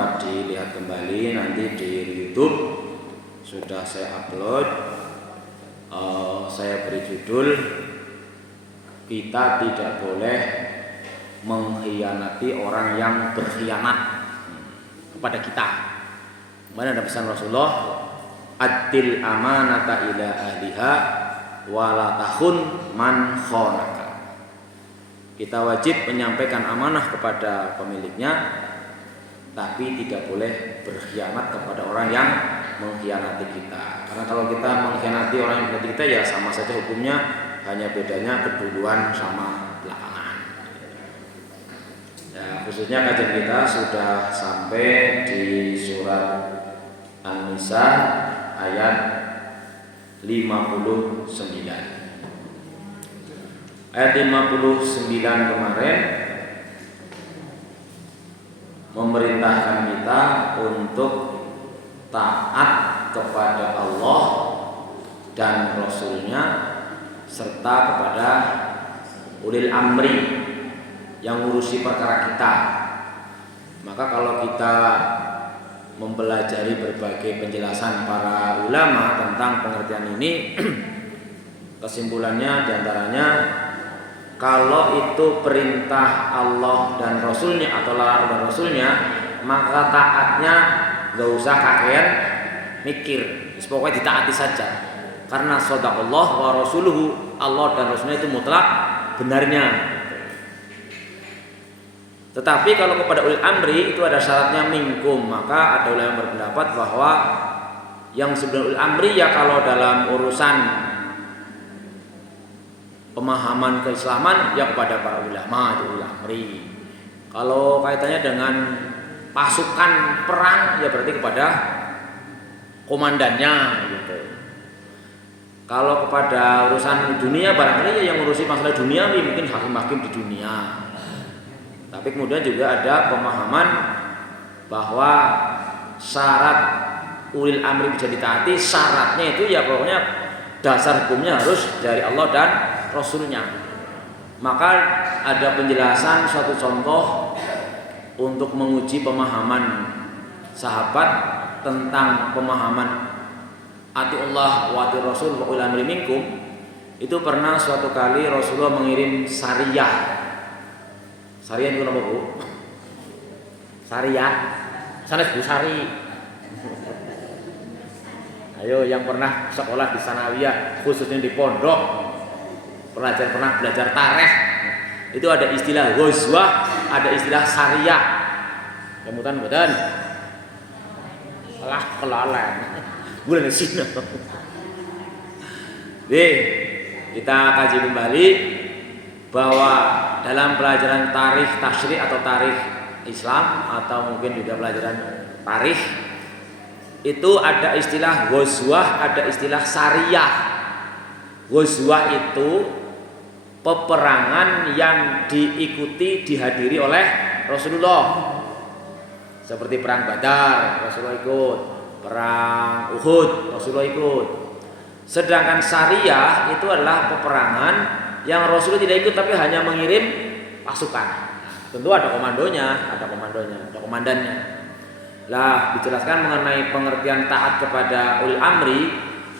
dapat dilihat kembali nanti di YouTube. Sudah saya upload. Saya beri judul kita tidak boleh mengkhianati orang yang berkhianat kepada kita. Kemarin ada pesan Rasulullah, Addil amanata ila ahliha wala takhun man khonaka. Kita wajib menyampaikan amanah kepada pemiliknya, tapi tidak boleh berkhianat kepada orang yang mengkhianati kita. Karena kalau kita mengkhianati orang yang mengkhianati kita, ya sama saja hukumnya, hanya bedanya keduluan sama belakangan. Ya, khususnya kajian kita sudah sampai di surat An-Nisa ayat 59. Ayat 59 kemarin memerintahkan kita untuk taat kepada Allah dan Rasulnya serta kepada ulil amri yang ngurusi perkara kita. Maka kalau kita mempelajari berbagai penjelasan para ulama tentang pengertian ini, kesimpulannya diantaranya, kalau itu perintah Allah dan Rasulnya atau larangan dan Rasulnya, maka taatnya gak usah kakean mikir, pokoknya ditaati saja. Karena sadaqallah wa rasuluhu, Allah dan Rasulnya itu mutlak benarnya. Tetapi kalau kepada ulil amri itu ada syaratnya minkum, maka ada ulama yang berpendapat bahwa yang sebenarnya ulil amri ya kalau dalam urusan pemahaman keislaman ya kepada para ulama itu ulil amri. Kalau kaitannya dengan pasukan perang ya berarti kepada komandannya gitu. Kalau kepada urusan dunia barangkali ya yang ngurusi masalah dunia mungkin hakim-hakim di dunia. Tapi kemudian juga ada pemahaman bahwa syarat ulil amri bisa ditaati, syaratnya itu ya pokoknya dasar hukumnya harus dari Allah dan Rasulnya. Maka ada penjelasan suatu contoh untuk menguji pemahaman sahabat tentang pemahaman ati Allah wa ati Rasul wa ulil amri minkum. Itu pernah suatu kali Rasulullah mengirim sariyah. Sariyah itu apa, Bu? Sariyah. Sanes Bu Sari. Ayo yang pernah sekolah di sanawiyah khususnya di pondok pernah belajar tarikh. Itu ada istilah ghazwah, ada istilah sariyah. Kemudian salah kelalen. Bulan sini. Kita kaji kembali bahwa dalam pelajaran tarikh tasyri' atau tarikh Islam atau mungkin juga pelajaran tarikh itu ada istilah ghazwah, ada istilah sariyah. Ghazwah itu peperangan yang diikuti dihadiri oleh Rasulullah. Seperti perang Badar Rasulullah ikut, perang Uhud Rasulullah ikut. Sedangkan sariyah itu adalah peperangan yang Rasulullah tidak ikut tapi hanya mengirim pasukan. Tentu ada komandonya, ada komandannya. Lah dijelaskan mengenai pengertian taat kepada ulil amri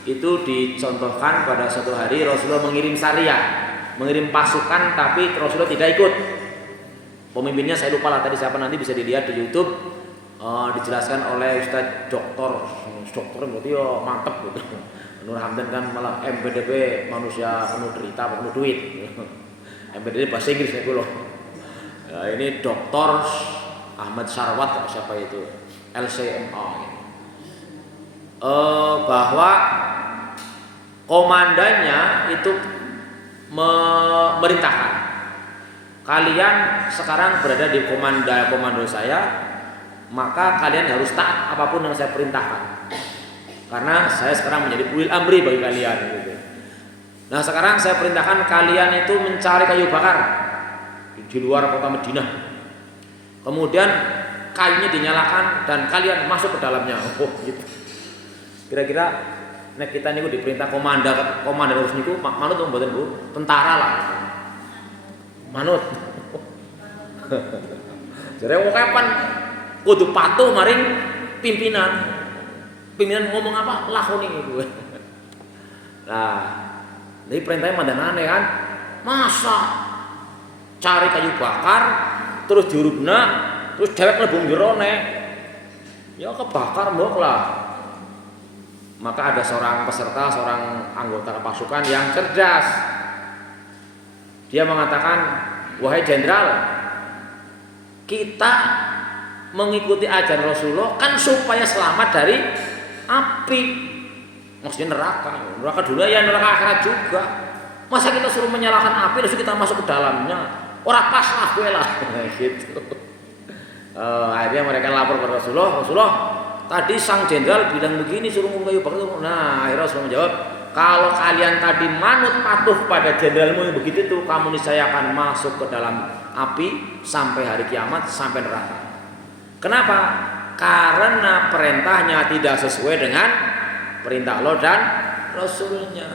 itu dicontohkan pada suatu hari Rasulullah mengirim sariyah, mengirim pasukan tapi Rasulullah tidak ikut. Pemimpinnya saya lupa lah tadi siapa, nanti bisa dilihat di YouTube. Dijelaskan oleh Ustaz Doktor berarti ya mantep gitu. Nur Hamdan kan malah MPDB manusia penuh derita, penuh duit. MPDB bahasa Inggris nih loh. Ya, ini Doktor Ahmad Sarwat siapa itu? LCMA. Bahwa komandannya itu memerintahkan, kalian sekarang berada di komando saya, maka kalian harus taat apapun yang saya perintahkan. Karena saya sekarang menjadi ulil amri bagi kalian gitu. Nah sekarang saya perintahkan kalian itu mencari kayu bakar di luar kota Madinah. Kemudian kayunya dinyalakan dan kalian masuk ke dalamnya. Oh gitu. Kira-kira nek kita niku diperintah komandan harus niku manut mboten Bu? Tentara lah. Manut. Jadi mau kapan kudu patuh maring pimpinan. Pimpinan ngomong apa lakoni gue. Nah, jadi perintahnya mandanane kan. Masa cari kayu bakar terus diurupna terus dewek mlebu jerone. Ya kebakar mbok lah. Maka ada seorang peserta, seorang anggota pasukan yang cerdas. Dia mengatakan, "Wahai jenderal, kita mengikuti ajaran Rasulullah kan supaya selamat dari api." Maksudnya neraka dulu ya, neraka akhirat juga. Masa kita suruh menyalakan api terus kita masuk ke dalamnya? Ora pas lah gue lah. Gitu. Akhirnya mereka lapor kepada Rasulullah, tadi sang jenderal bilang begini suruh kayu bakar. Nah, akhirnya Rasulullah menjawab, kalau kalian tadi manut patuh pada jenderalmu yang begitu tuh, kamu niscaya akan masuk ke dalam api sampai hari kiamat, sampai neraka. Kenapa? Karena perintahnya tidak sesuai dengan perintah Allah dan Rasulnya.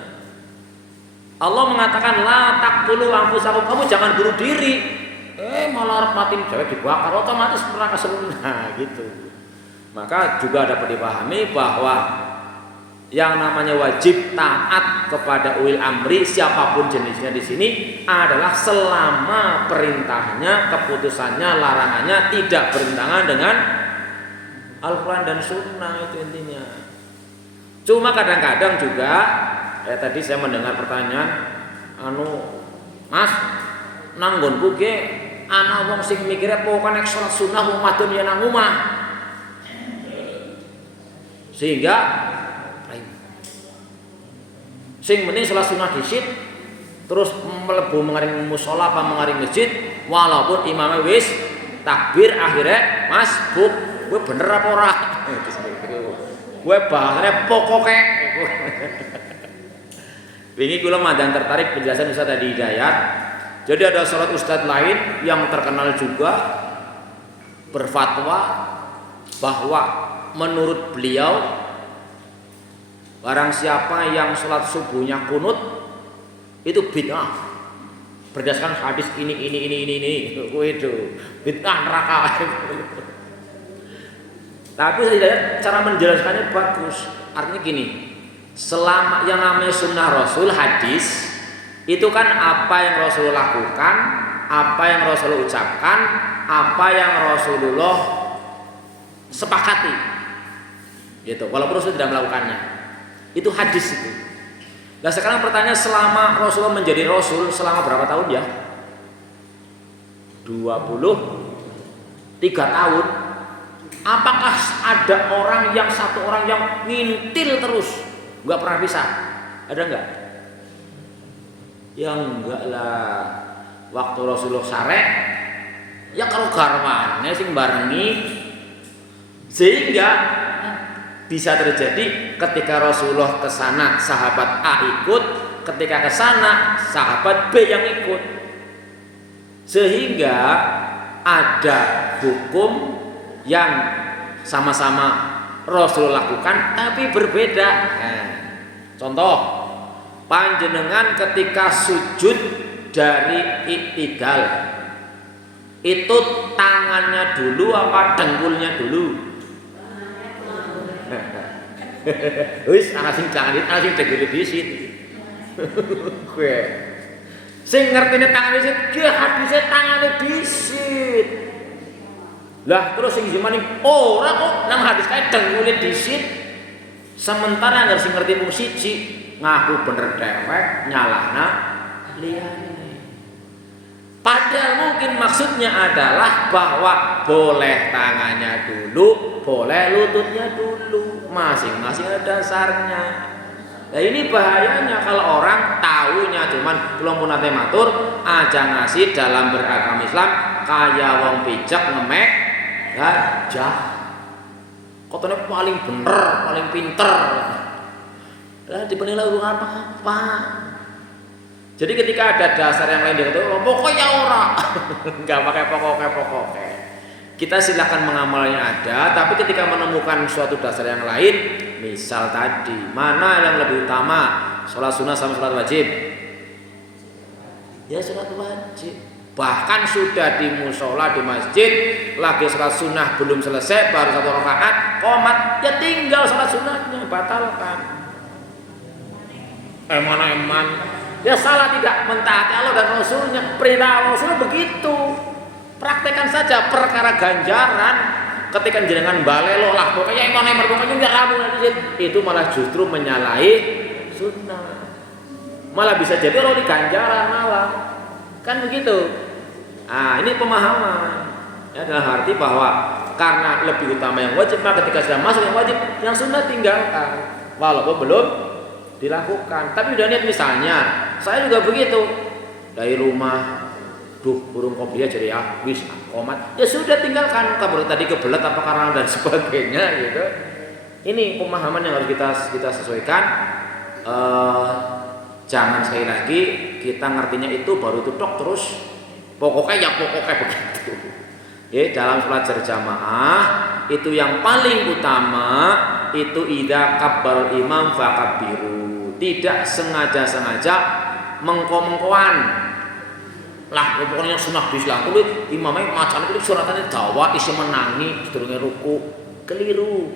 Allah mengatakan la taqtulu anfusakum, kamu jangan bunuh diri. Malah harus mati cewek dibakar, otomatis neraka semua. Nah, gitu. Maka juga dapat dipahami bahwa yang namanya wajib taat kepada ulil amri siapapun jenisnya di sini adalah selama perintahnya, keputusannya, larangannya tidak bertentangan dengan Al-Quran dan Sunnah, itu intinya. Cuma kadang-kadang juga tadi saya mendengar pertanyaan, Mas, nanggonku ge ana wong sing mikire pokoke nek salat sunah wong madun ya nang omah. Sehingga sing mending salat sunah dhisit terus mlebu mengaring musala apa mengaring masjid walaupun imamnya wis takbir akhirnya masbuk. Gue bener apa ora? Gue bahasanya pokoknya. Wingi kula madang tertarik penjelasan Ustaz Adi Hidayat. Jadi ada seorang ustadz lain yang terkenal juga berfatwa bahwa menurut beliau barang siapa yang sholat subuhnya kunut itu bid'ah berdasarkan hadis ini. Itu bid'ah neraka. Tapi saya lihat cara menjelaskannya bagus. Artinya gini, selama yang namanya sunnah Rasul hadis itu kan apa yang Rasulullah lakukan, apa yang Rasulullah ucapkan, apa yang Rasulullah sepakati. Gitu. Walaupun Rasul tidak melakukannya. Itu hadis itu. Nah, sekarang pertanyaan, selama Rasulullah menjadi Rasul selama berapa tahun ya? 23 tahun. Apakah ada satu orang yang ngintil terus, nggak pernah bisa? Ada nggak? Ya enggak lah. Waktu Rasulullah sarek, ya kalau garwane sing barengi, sehingga bisa terjadi ketika Rasulullah ke sana sahabat A ikut, ketika ke sana sahabat B yang ikut, sehingga ada hukum yang sama-sama Rasulullah lakukan tapi berbeda. Contoh, panjenengan ketika sujud dari i'tidal itu tangannya dulu apa dengkulnya dulu? Wis ana sing tangan ana sing dengkul disit. Kowe sing ngertine tangan disit, dia hadise tangane disit. Lah terus sing jemani ora kok nang hadis kae dengkule disit. Sementara yang harus ngerti mung siji, ngaku bener dewek nyalahna liyane. Padahal mungkin maksudnya adalah bahwa boleh tangannya dulu, boleh lututnya dulu, masing-masing ada dasarnya. Nah ini bahayanya kalau orang taunya cuman belum pun nate matur aja ngasih dalam beragama Islam kaya wong pijak ngemek gajah. Kotone paling bener, paling pinter. Lah dipenilai apa-apa. Jadi ketika ada dasar yang lain dia kata, pokoknya ora. Enggak pakai pokoknya. Kita silakan mengamalnya ada, tapi ketika menemukan suatu dasar yang lain, misal tadi, mana yang lebih utama? Sholat sunnah sama sholat wajib? Ya sholat wajib. Bahkan sudah di musola di masjid lagi sholat sunnah belum selesai baru 1 rakaat qomat, ya tinggal sholat sunnahnya batalkan. Eman ya salah tidak mentaati Allah dan Rasulnya. Perintah Rasul begitu. Praktekkan saja perkara ganjaran ketika jenengan balelo lah pokoknya eman pokoknya enggak ramu itu malah justru menyalahi sunnah. Malah bisa jadi orang di ganjaran malah. Kan begitu. Ini pemahaman. Ya, dalam arti bahwa karena lebih utama yang wajib, maka ketika sudah masuk yang wajib, yang sunnah tinggalkan. Walaupun belum dilakukan. Tapi udah niat misalnya, saya juga begitu. Dari rumah, burung kopiah jadi habis, komat. Ya sudah tinggalkan. Kabur tadi kebelet apa karena dan sebagainya gitu. Ini pemahaman yang harus kita sesuaikan. Jangan sekali lagi kita ngertinya itu baru itu tok terus pokoknya begitu. Ya, dalam sholat berjamaah itu yang paling utama itu idza kabbar imam fakabbiru. Tidak sengaja mengko-mengkoan. Lah pokoknya sunah di Islam kuwi imamnya macan kuwi suratane dawa isi menangi sedurunge ruku. Keliru.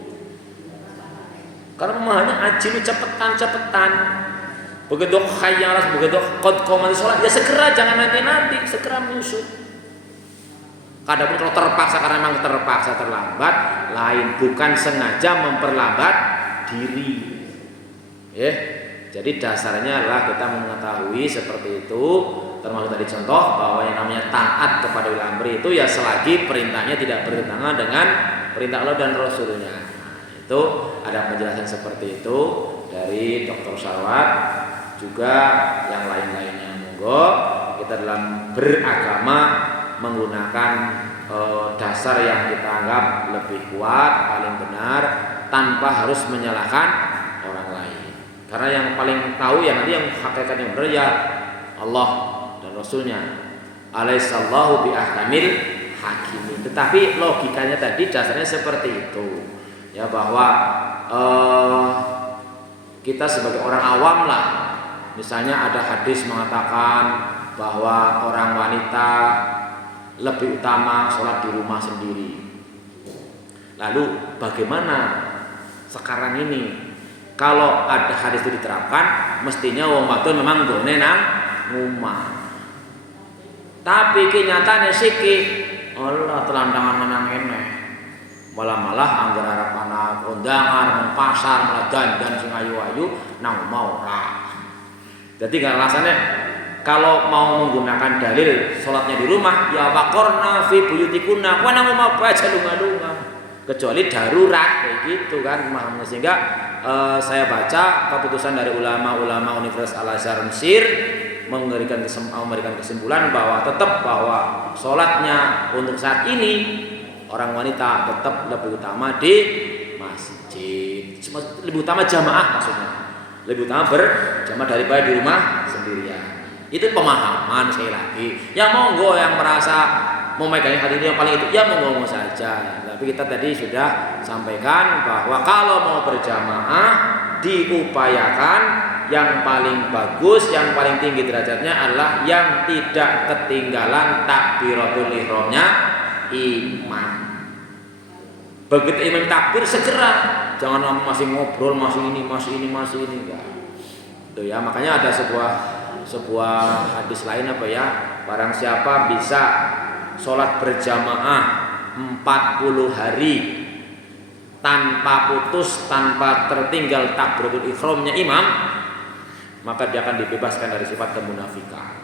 Karena pemahamannya ajil cepetan. Begitu khayyaras, begitu qad qamati sholat, ya segera, jangan nanti, segera menyusul. Kadang kalau terpaksa karena memang terpaksa terlambat, lain bukan sengaja memperlambat diri. Jadi dasarnya adalah kita mengetahui seperti itu, termasuk tadi contoh bahwa yang namanya taat kepada ulil amri itu ya selagi perintahnya tidak bertentangan dengan perintah Allah dan Rasulnya. Itu ada penjelasan seperti itu dari Dr. Syarwat. Juga yang lain-lainnya, monggo kita dalam beragama menggunakan dasar yang kita anggap lebih kuat, paling benar, tanpa harus menyalahkan orang lain. Karena yang paling tahu yang nanti yang hakikat yang benar ya Allah dan Rasulnya. Alaihissallahu bi ahkamil hakimin. Tetapi logikanya tadi dasarnya seperti itu, ya bahwa kita sebagai orang awam lah. Misalnya ada hadis mengatakan bahwa orang wanita lebih utama sholat di rumah sendiri. Lalu bagaimana sekarang ini? Kalau ada hadis itu diterapkan, mestinya wong wadon memang nggone nang rumah. Tapi kenyataannya siki Allah telandangan menang eneh. Malah anggar arep ana kondangan nang pasar malah dandan sing ayu-ayu nang mau ora. Jadi alasannya kalau mau menggunakan dalil sholatnya di rumah ya waqorna fi buyutikunna wa nang mau baca lunga-lunga kecuali darurat kayak gitu kan pemahamannya. Sehingga saya baca keputusan dari ulama-ulama Universitas Al-Azhar Mesir memberikan kesimpulan bahwa tetap bahwa sholatnya untuk saat ini orang wanita tetap lebih utama di masjid, lebih utama jamaah maksudnya. Lebih utama berjamaah daripada di rumah sendirian. Itu pemahaman sekali lagi. Ya monggo yang merasa memegang hati yang paling itu ya monggo saja. Tapi kita tadi sudah sampaikan bahwa kalau mau berjamaah diupayakan yang paling bagus, yang paling tinggi derajatnya adalah yang tidak ketinggalan takbiratul ihramnya imam. Begitu imam takbir segera, jangan masih ngobrol, masih ini enggak. Itu ya, makanya ada sebuah hadis lain apa ya? Barang siapa bisa sholat berjamaah 40 hari tanpa putus, tanpa tertinggal takbiratul ihramnya imam, maka dia akan dibebaskan dari sifat kemunafikan.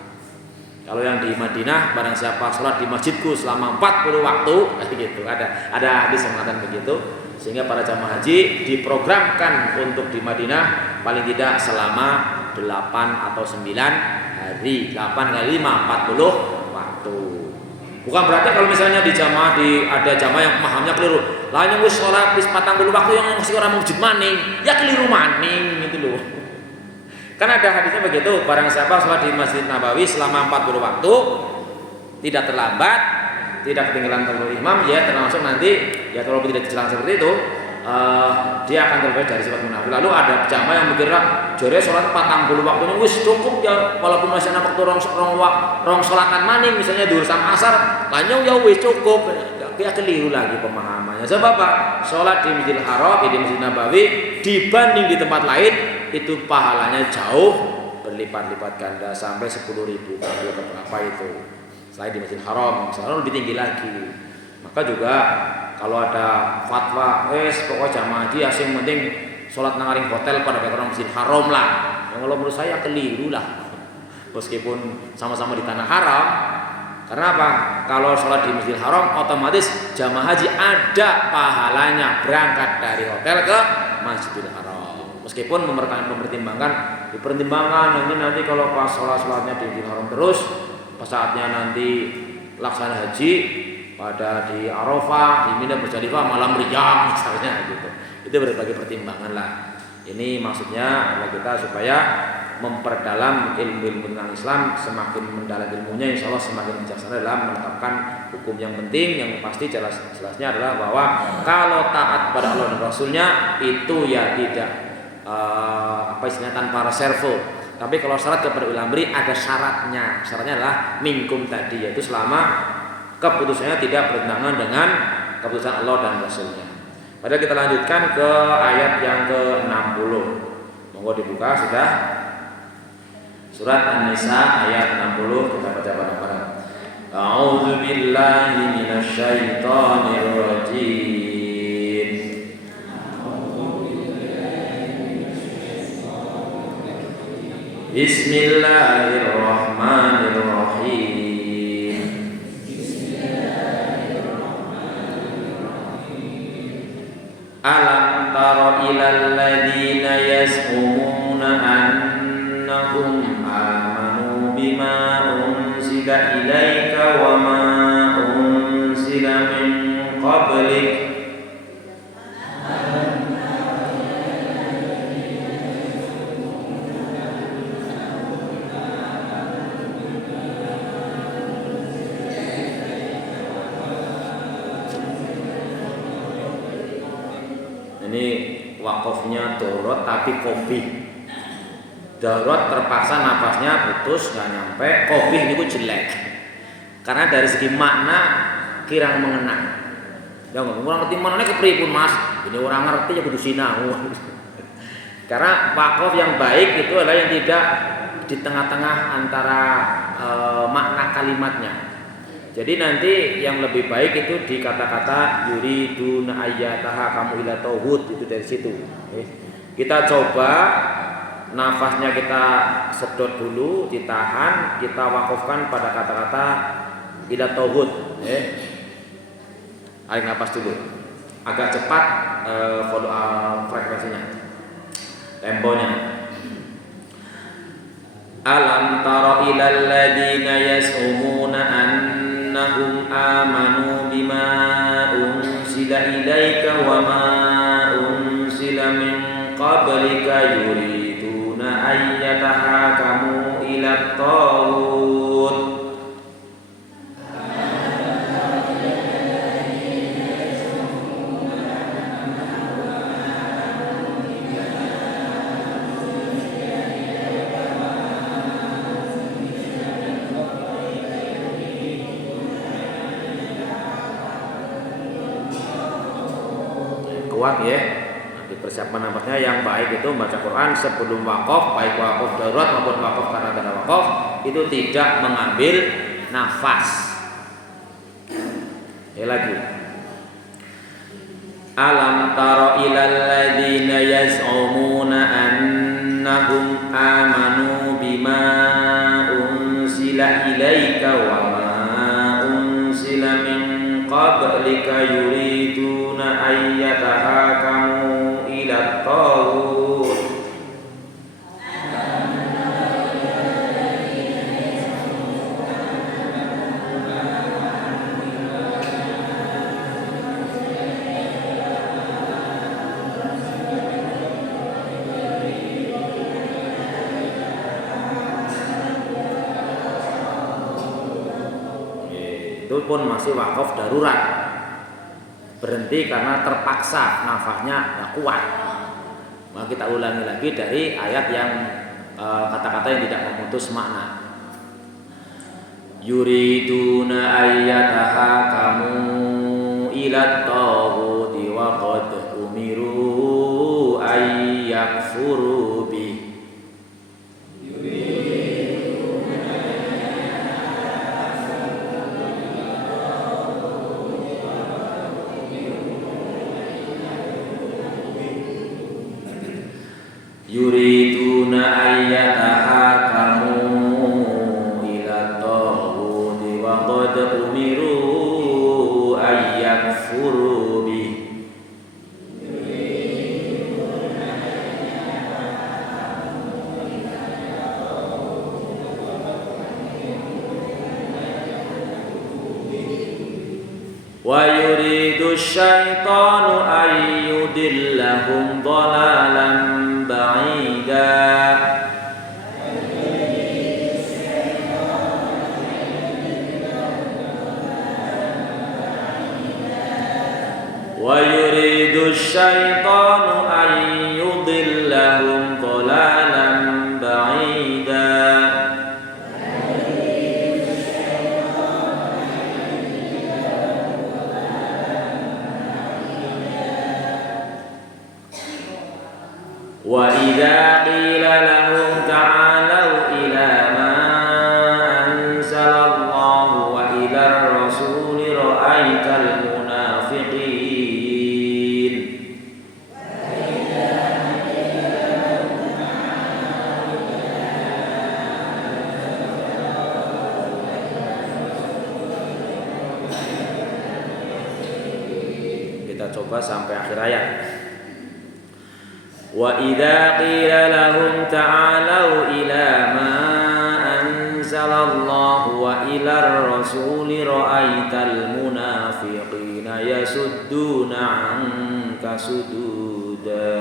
Kalau yang di Madinah, barang siapa sholat di masjidku selama 40 waktu, gitu. Ada hadis yang mengatakan begitu. Sehingga para jamaah haji diprogramkan untuk di Madinah paling tidak selama 8 atau 9 hari. 8 kali 5, 40 waktu. Bukan berarti kalau misalnya di jamaah ada jamaah yang pahamnya keliru. Lah yang wis sholat wis 40 waktu yang mesti orang masjid maning, ya keliru maning gitu loh. Kan ada hadisnya begitu, barang siapa sholat di Masjid Nabawi selama 40 waktu tidak terlambat, tidak ketinggalan terlalu imam, ya termasuk nanti ya kalau tidak dijelang seperti itu, dia akan terbebas dari sifat munafik. Lalu ada jamaah yang mikirnya jare salat 40 waktunya wis cukup ya, walaupun masih ana waktu rong salatan maning misalnya zuhur sama asar lanyong ya wis cukup. Dia keliru lagi pemahamannya. Sebab apa? Salat di Masjidil Haram, di Masjid Nabawi dibanding di tempat lain itu pahalanya jauh berlipat-lipat ganda sampai 10.000 kali berapa itu. Selain di Masjidil Haram, misalnya lebih tinggi lagi. Maka juga kalau ada fatwa, pokoknya jamaah haji asing penting sholat nangaring hotel pada orang Masjid Haram lah. Yang kalau menurut saya keliru lah. Meskipun sama-sama di tanah haram. Karena apa? Kalau sholat di Masjid Haram otomatis jamaah haji ada pahalanya berangkat dari hotel ke Masjidil Haram. Meskipun dipertimbangkan nanti kalau pas sholatnya di Masjidil Haram terus, pas saatnya nanti laksana haji pada di Arafah, di Mina, Musdalifah malam meriang misalnya gitu. Itu berbagai pertimbangan lah. Ini maksudnya kita supaya memperdalam ilmu tentang Islam, semakin mendalam ilmunya insya Allah semakin bijaksana dalam menetapkan hukum yang penting. Yang pasti jelasnya adalah bahwa kalau taat pada Allah dan Rasulnya itu ya tidak istilahnya tanpa reserve. Tapi kalau syarat kepada ulil amri ada syaratnya. Syaratnya adalah minkum tadi, yaitu selama keputusannya tidak bertentangan dengan keputusan Allah dan Rasulnya. Padahal kita lanjutkan ke ayat yang ke-60. Monggo dibuka sudah. Surat An-Nisa ayat 60 kita baca bareng-bareng. A'udzu billahi minasyaitonir rajim. Bismillahirrahmanirrahim. Alam tara ilal ladzina yas'umuna annahum amanu bima unzila ilaika wa ma unzila min qablik wakofnya dorot tapi kopi. Dorot terpaksa napasnya putus nggak nyampe, kopi ini ku jelek. Karena dari segi makna kirang mengenang. Ya orang ngerti maknanya kepripun Mas? Ini orang ngerti ya kudu sinau. Karena wakof yang baik itu adalah yang tidak di tengah-tengah antara makna kalimatnya. Jadi nanti yang lebih baik itu di kata-kata yuriduna ayyataha kamu ila tauhid, itu dari situ. Kita coba nafasnya kita sedot dulu, ditahan, kita wakufkan pada kata-kata ila tauhid. Ayo nafas dulu. Agak cepat frekuensinya. Temponya. Alam tara ilal ladzina yas'umuna annahum amanu bima unzila ilaika wa ma unzila min qablika yuriduna ayyatahakamu ila at-taghut. Ya, nanti persiapan nampaknya yang baik itu membaca Quran sebelum wakaf, baik wakaf darurat maupun wakaf karena ada wakaf itu tidak mengambil nafas. Ya lagi. Alam tara ilal ladzina yaz'umuna annahum amanu bima unzila ilaika wa ma unzila min qablika yuriduna ayyatahakamu ila at-taghut. Itu pun masih wakaf darurat. berhenti karena terpaksa nafasnya nggak kuat. Maka kita ulangi lagi dari ayat yang kata-kata yang tidak memutus makna. Yuriduna ayyatahakamu ilat taghuti wa qad umiru ayyakfuru bih. Yuriduna ayyatahakamu ilat taghuti wa qad umiru ayyakfuru bih. Wa yuridu syaitanu ayyudillahum dhalalan ba'ida. Wa yuridu syaitanu ayyudillahum dhalalan ba'ida. Wa idza qila lahum ta'alau ila ma anzalallahu wa ila ar-rasuli ra'aital munafiqin. Kita coba sampai akhir ayat. Wa idza qila lahum ta'alau ila ma anzalallahu wa ila ar-rasuli ra'aital munafiqina yasudduna 'anka sududa.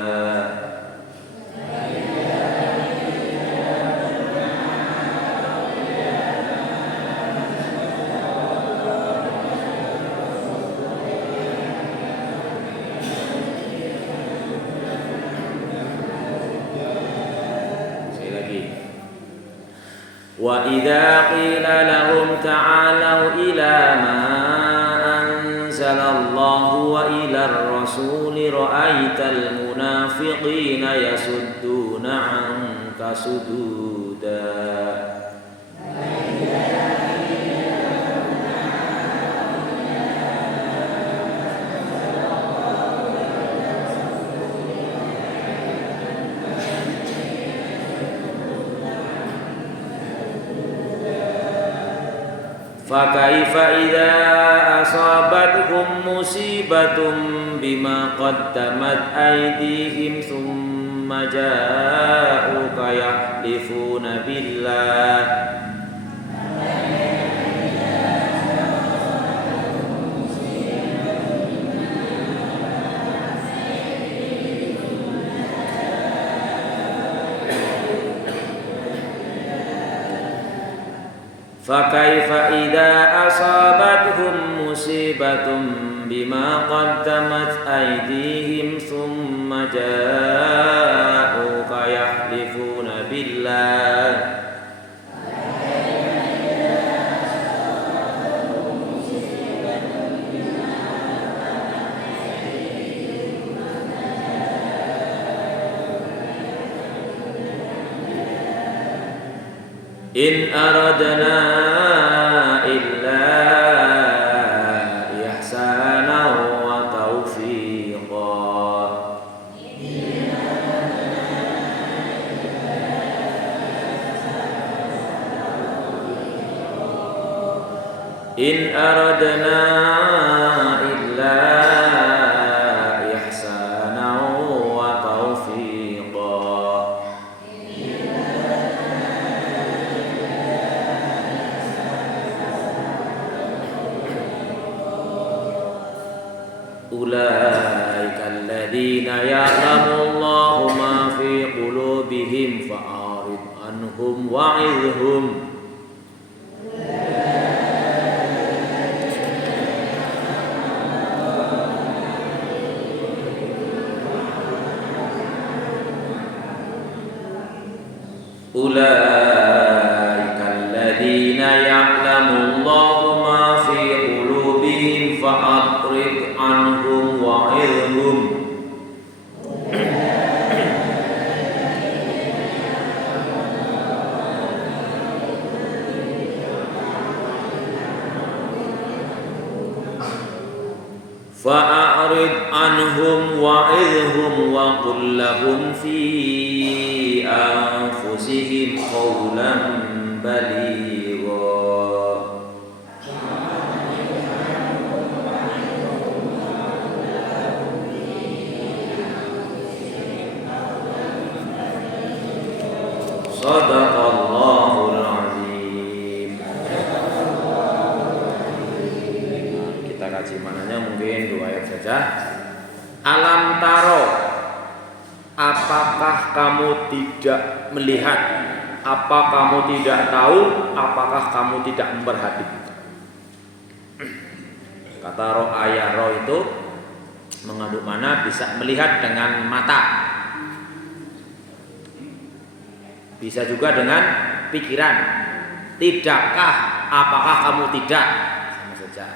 Wa idza qila lahum ta'alau ila ma anzalallahu wa ila ar-rasuli ra'aital munafiqina yasudduna 'anka sududa. Fakaifa idza asabathum musibatun bima qaddamat aydihim thumma ja'uka yahlifuna billah. Fakaifa idza asabathum musibatun bima qaddamat aydihim thumma ja'uka yahlifuna billah. In aradna illa ihsana wa taufiqa. In aradna illa ihsana wa taufiqa. Ulaika alladzina ya'lamu Allahu ma fi qulubihim fa'arid anhum wa'idhum. Ulaika alladziina ya'lamullahu ma fi qulubihim fa'rid anhum wa'idhhum. Fa'rid anhum wa'idhhum wa qul lahum fi anfusihim qawlan baligha. Shadaqallahul azim. Kita kaji mananya mungkin 2 ayat saja. Alam taro, apakah kamu tidak melihat? Apa kamu tidak tahu? Apakah kamu tidak memperhatikan? Kata ro ayah ro itu mengandung mana bisa melihat dengan mata, bisa juga dengan pikiran. Tidakkah? Apakah kamu tidak? Sama saja.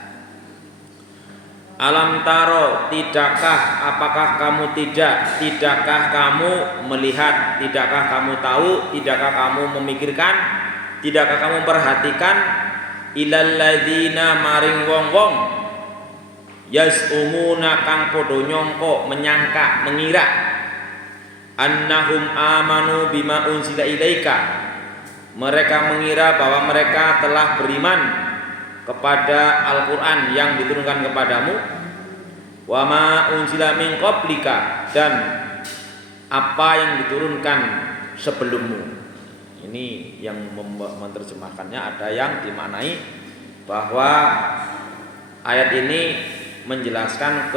Alam taro, tidakkah? Apakah kamu tidak? Tidakkah kamu melihat? Tidakkah kamu tahu? Tidakkah kamu memikirkan? Tidakkah kamu perhatikan? Ilal ladzina maring wong-wong yas'umuna kang podo nyongko, menyangka, mengira annahum amanu bima unzila ilaika. Mereka mengira bahwa mereka telah beriman kepada Al-Quran yang diturunkan kepadamu, wa ma unzila min qablika, dan apa yang diturunkan sebelummu. Ini yang menerjemahkannya ada yang dimaknai bahwa ayat ini menjelaskan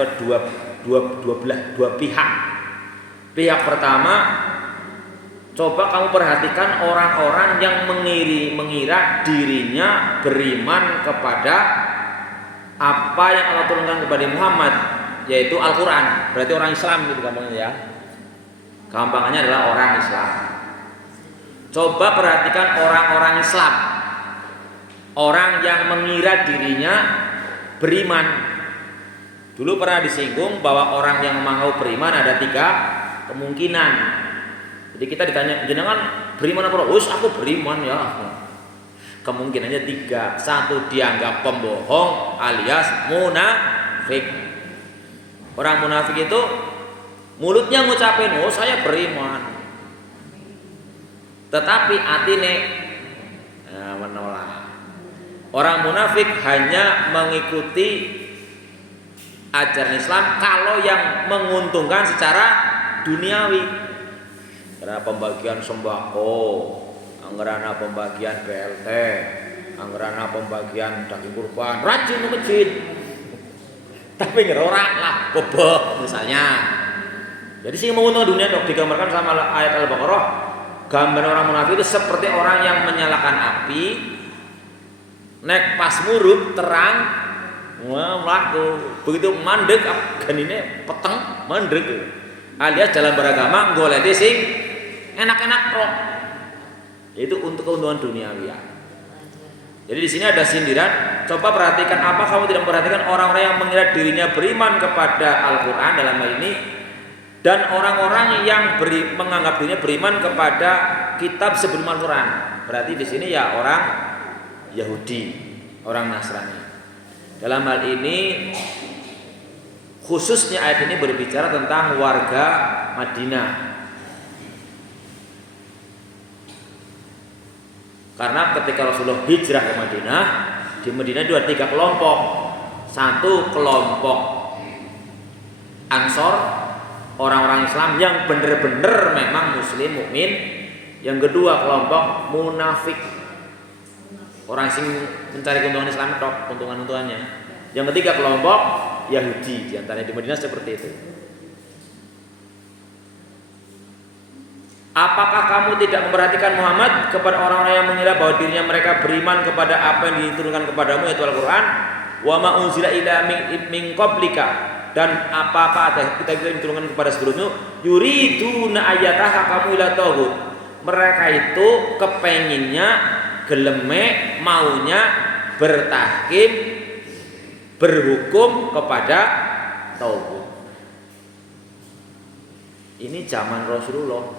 dua pihak. Pihak pertama, coba kamu perhatikan orang-orang yang mengira dirinya beriman kepada apa yang Allah turunkan kepada Muhammad, yaitu Al-Quran. Berarti orang Islam gitu gampangnya ya. Gampangannya adalah orang Islam. Coba perhatikan orang-orang Islam, orang yang mengira dirinya beriman. Dulu pernah disinggung bahwa orang yang mau beriman ada 3 kemungkinan. Jadi kita ditanya, jenengan beriman apa? Wis aku beriman ya. Kemungkinannya 3. 1, dianggap pembohong alias munafik. Orang munafik itu mulutnya ngucapin, "Oh, saya beriman." Tetapi atine menolak. Orang munafik hanya mengikuti ajaran Islam kalau yang menguntungkan secara duniawi. Karena pembagian sembako, anggaran pembagian BLT, anggaran pembagian daging kurban, rajin masjid. Tapi ngerorak lah, bobok misalnya. Jadi sih menguntungkan dunia dok, digambarkan sama ayat Al-Baqarah. Gambar orang munafik itu seperti orang yang menyalakan api, nek pas murup terang, wah melaku. Begitu mandek, kan ini peteng mandek. Alias dalam beragama golek sing enak-enak roh. Itu untuk keuntungan duniawi ya. Jadi di sini ada sindiran. Coba perhatikan, apa kamu tidak memperhatikan orang-orang yang mengira dirinya beriman kepada Al-Quran dalam hal ini, dan orang-orang yang menganggap dirinya beriman kepada kitab sebelum Al-Quran. Berarti di sini ya orang Yahudi, orang Nasrani. Dalam hal ini khususnya ayat ini berbicara tentang warga Madinah. Karena ketika Rasulullah hijrah ke Madinah, di Madinah ada 3 kelompok. 1 kelompok Ansor, orang-orang Islam yang benar-benar memang muslim mukmin. Yang kedua kelompok munafik, orang sing mencari keuntungan Islam tok, keuntungannya. Yang ketiga kelompok Yahudi, di antaranya di Madinah seperti itu. Apakah kamu tidak memperhatikan Muhammad kepada orang-orang yang mengira bahwa dirinya mereka beriman kepada apa yang diturunkan kepadamu, yaitu Al-Quran, wa ma unzila ila min qablika, dan apa-apa kita diturunkan kepada sebelumnya, yuriduna ayataha kamu ila taghut, mereka itu kepenginnya geleme maunya bertahkim berhukum kepada tauhid. Ini zaman Rasulullah.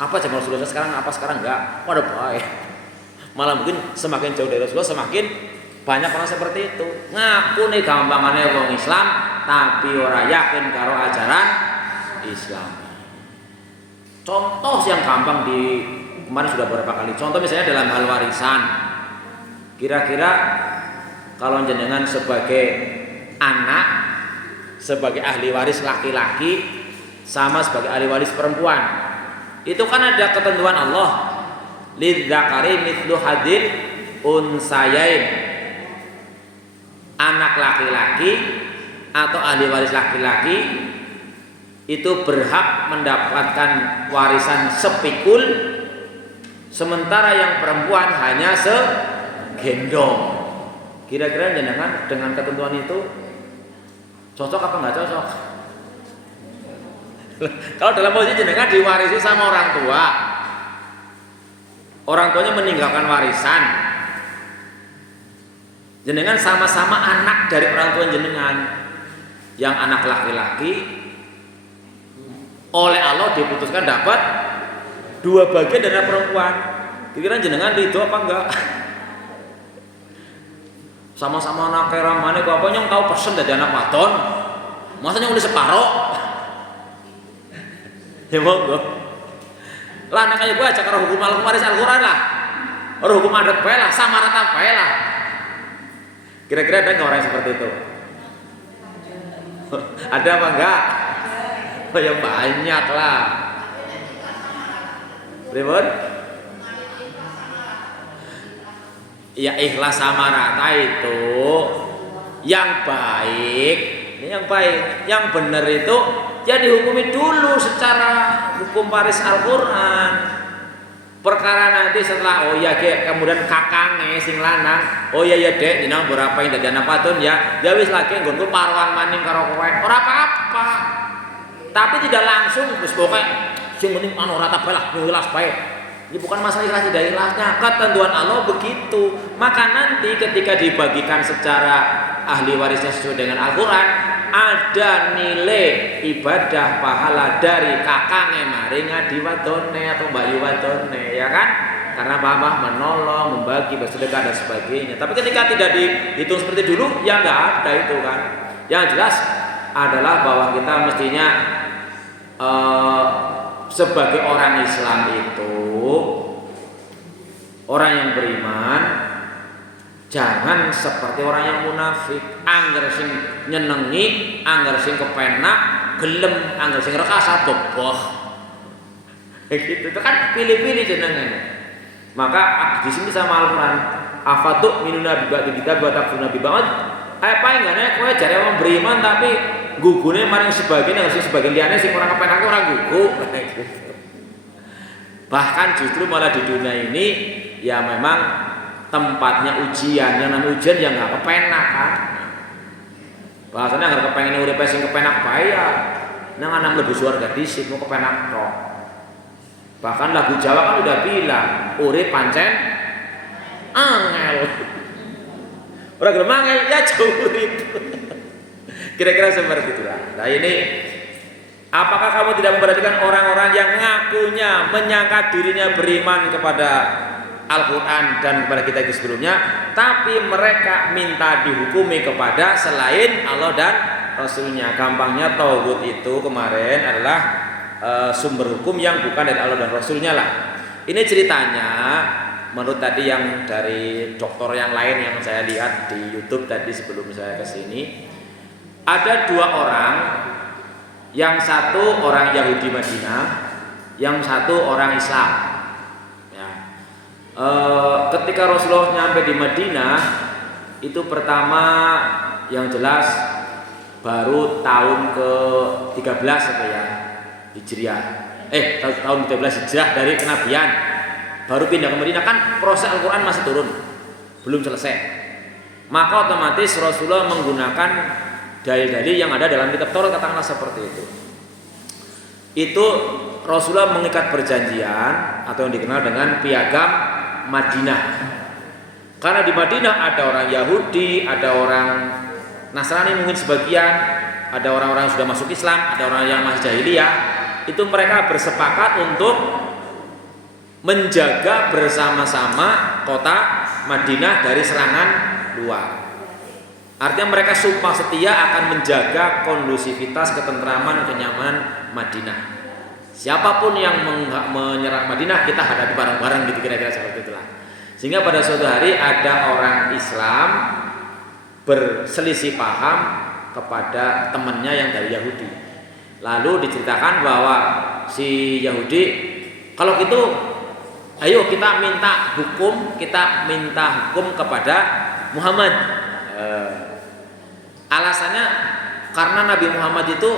Apa zaman Rasulullah sekarang? Apa sekarang enggak? Waduh baik. Malah mungkin semakin jauh dari Rasulullah semakin banyak orang seperti itu. Ngaku nih gampangannya wong Islam tapi ora yakin karo ajaran Islam. Contoh yang gampang di kemarin sudah beberapa kali. Contoh misalnya dalam hal warisan. Kira-kira kalau jenengan sebagai anak, sebagai ahli waris laki-laki sama sebagai ahli waris perempuan, itu kan ada ketentuan Allah. Lidzakari mithlu hadil unsayain. Anak laki-laki atau ahli waris laki-laki itu berhak mendapatkan warisan sepikul, sementara yang perempuan hanya segendong. Kira-kira jenengan dengan ketentuan itu cocok apa enggak cocok? Kalau dalam posisi jenengan diwarisi sama orang tua, orang tuanya meninggalkan warisan, jenengan sama-sama anak dari orang tua jenengan, yang anak laki-laki oleh Allah diputuskan dapat 2 bagian dari perempuan. Kira-kira jenengan ridho apa enggak? Sama-sama anak keramane kok apa nyong tahu pesen dari anak wadon. Masa nyong udah separoh? Ya monggo. Lah nek kaya gua aja karo hukum waris Al-Qur'an lah. Ora hukum adat bae lah, sama rata bae lah. Kira-kira ada enggak orang seperti itu? Ada apa enggak? Oh ya banyak lah. Ribut? Ya ikhlas sama rata itu yang baik. Ini yang baik, yang benar itu ya dihukumi dulu secara hukum waris Al-Qur'an. Perkara nanti setelah oh ya kemudian kakange sing lanang, oh ya ya Dek, jenengan berapa yang dadi anak wadon ya. Ya wis lagi nggonku paruan maning karo kowe. Ora apa-apa. Tapi tidak langsung wis pokoke sing penting anu rata bae lah, ikhlas bae. Ini bukan masalah ikhlas tidak ikhlasnya, ketentuan Allah begitu. Maka nanti ketika dibagikan secara ahli warisnya sesuai dengan Al-Qur'an, ada nilai ibadah pahala dari kakange maring adi wadone atau mbak wadone, ya kan? Karena bapak menolong, membagi, bersedekah dan sebagainya. Tapi ketika tidak dihitung seperti dulu, ya nggak ada itu kan. Yang jelas adalah bahwa kita mestinya sebagai orang Islam itu, orang yang beriman, jangan seperti orang yang munafik. Angger sing nyenengi, angger sing kepenak, gelem, angger sing rekasa boboh. Gitu itu kan pilih-pilih jenengan. Maka di sini sama Al-Qur'an, afatuk minuna bi kita buat takfuruna bi ba'd. Apa enggane kowe jare wong beriman tapi gugune maring sebagian yang sebagian liyane sing ora kepenak ora gugu. Bahkan justru malah di dunia ini ya memang tempatnya ujian, yang namanya ujian yang nggak kepenak kan. Bahasanya nggak kepengen urip sing kepenak bae ya. Nang anak lebih surga dhisik mau kepenak tok. Bahkan lagu Jawa kan udah bilang, urip pancen angel. Ora gelem angel ya urip. Kira-kira seperti itulah. Nah ini, apakah kamu tidak memperhatikan orang-orang yang ngakunya menyangka dirinya beriman kepada Al-Quran dan kepada kita itu sebelumnya, tapi mereka minta dihukumi kepada selain Allah dan Rasulnya. Gampangnya tauhid itu kemarin adalah sumber hukum yang bukan dari Allah dan Rasulnya lah. Ini ceritanya menurut tadi yang dari dokter yang lain yang saya lihat di YouTube tadi sebelum saya kesini. Ada 2 orang, yang satu orang Yahudi Madinah, yang satu orang Islam. Ya. Ketika Rasulullah nyampe di Madinah, itu pertama yang jelas baru tahun ke-13 apa ya, Hijriah. Tahun ke-13 Hijrah dari kenabian. Baru pindah ke Madinah, kan proses Al-Qur'an masih turun, belum selesai. Maka otomatis Rasulullah menggunakan dalil-dalil yang ada dalam kitab Taurat, katakanlah seperti itu. Itu Rasulullah mengikat perjanjian atau yang dikenal dengan piagam Madinah. Karena di Madinah ada orang Yahudi, ada orang Nasrani mungkin sebagian, ada orang-orang yang sudah masuk Islam, ada orang yang masih jahiliyah. Itu mereka bersepakat untuk menjaga bersama-sama kota Madinah dari serangan luar. Artinya mereka sumpah setia akan menjaga kondusivitas, ketentraman, kenyamanan Madinah. Siapapun yang menyerang Madinah kita hadapi bareng-bareng gitu, kira-kira seperti itulah. Sehingga pada suatu hari ada orang Islam berselisih paham kepada temannya yang dari Yahudi. Lalu diceritakan bahwa si Yahudi, kalau gitu ayo kita minta hukum kepada Muhammad. Alasannya karena Nabi Muhammad itu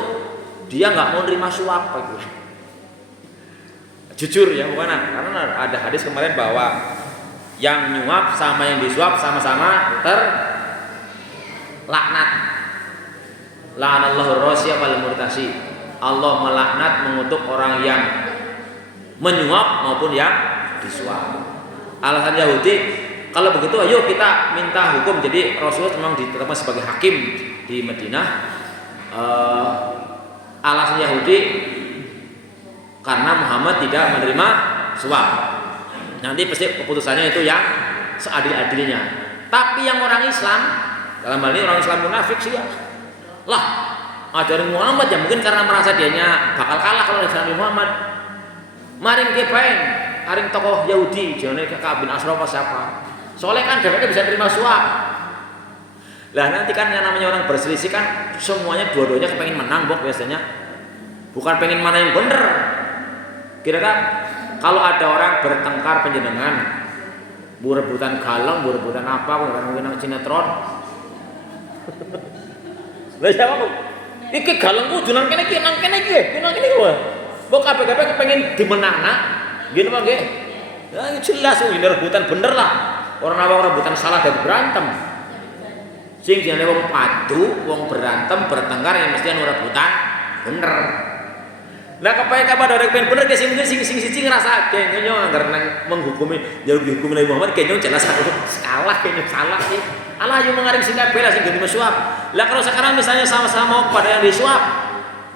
dia nggak mau nerima suap gitu. Jujur ya, bukan, karena ada hadis kemarin bahwa yang nyuap sama yang disuap sama-sama terlaknat. La'anallahu rasya wal murtasi. Allah melaknat, mengutuk orang yang menyuap maupun yang disuap. Alasan Yahudi, kalau begitu ayo kita minta hukum. Jadi Rasulullah memang ditetapkan sebagai hakim di Madinah. Alasan Yahudi karena Muhammad tidak menerima suap. Nanti pasti keputusannya itu yang seadil-adilnya. Tapi yang orang Islam, dalam hal ini orang Islam munafik sih ya, lah ajarin Muhammad ya, mungkin karena merasa dianya bakal kalah kalau Nabi Muhammad. Maring kepain, aring tokoh Yahudi, jane Ka'ab bin Ashraf siapa? Soalnya kan mereka bisa terima suap. Lah nanti kan yang namanya orang berselisih kan semuanya dua-duanya kepengen menang biasanya. Bukan pengen mana yang bener. Kira-kira kalau ada orang bertengkar penjenengan, rebutan galon, rebutan apa, mungkin sinetron. Lah siapa? Iki galonku junan kene iki, nang kene iki, nang kene iki. Mbok kabeh-kabeh kepengin dimenangna, ngene apa nggih? Ya jelas ini rebutan bener lah. Orang apa rebutan salah dan berantem. Sing jenenge wong padu, wong berantem, bertengkar yang mesti anu rebutan bener. Lah kepae kapan orang pengen bener ke sing siji ngrasa nyonya anggar nang menghukumi jalur dihukum Nabi Muhammad kayaknya jelas salah sih. Allah yo mengaring sing kabeh lah sing ganti suap. Lah kalau sekarang misalnya sama-sama pada yang disuap,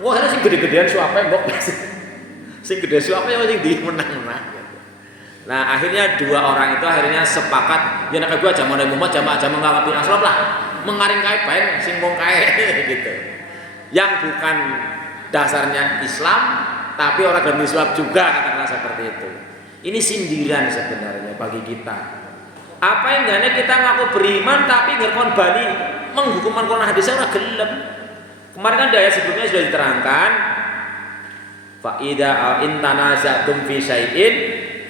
wah harus sing gede-gedean suapnya mbok. Sing gede suapnya sing dimenang-menang. Nah, akhirnya dua orang itu akhirnya sepakat, ya nek gua jaman Nabi Muhammad jamaah ngangkat asrop lah. Mengaring kae bae sing wong kae gitu. Yang bukan dasarnya Islam, tapi orang ganti suap juga, katakanlah seperti itu. Ini sindiran sebenarnya bagi kita. Apa yang gane kita ngaku beriman tapi ngerkon bani menghukum Al-Qur'an hadis ora gelem. Kemarin kan di ayat sebelumnya sudah diterangkan, fa idza intanazatum fi syai'in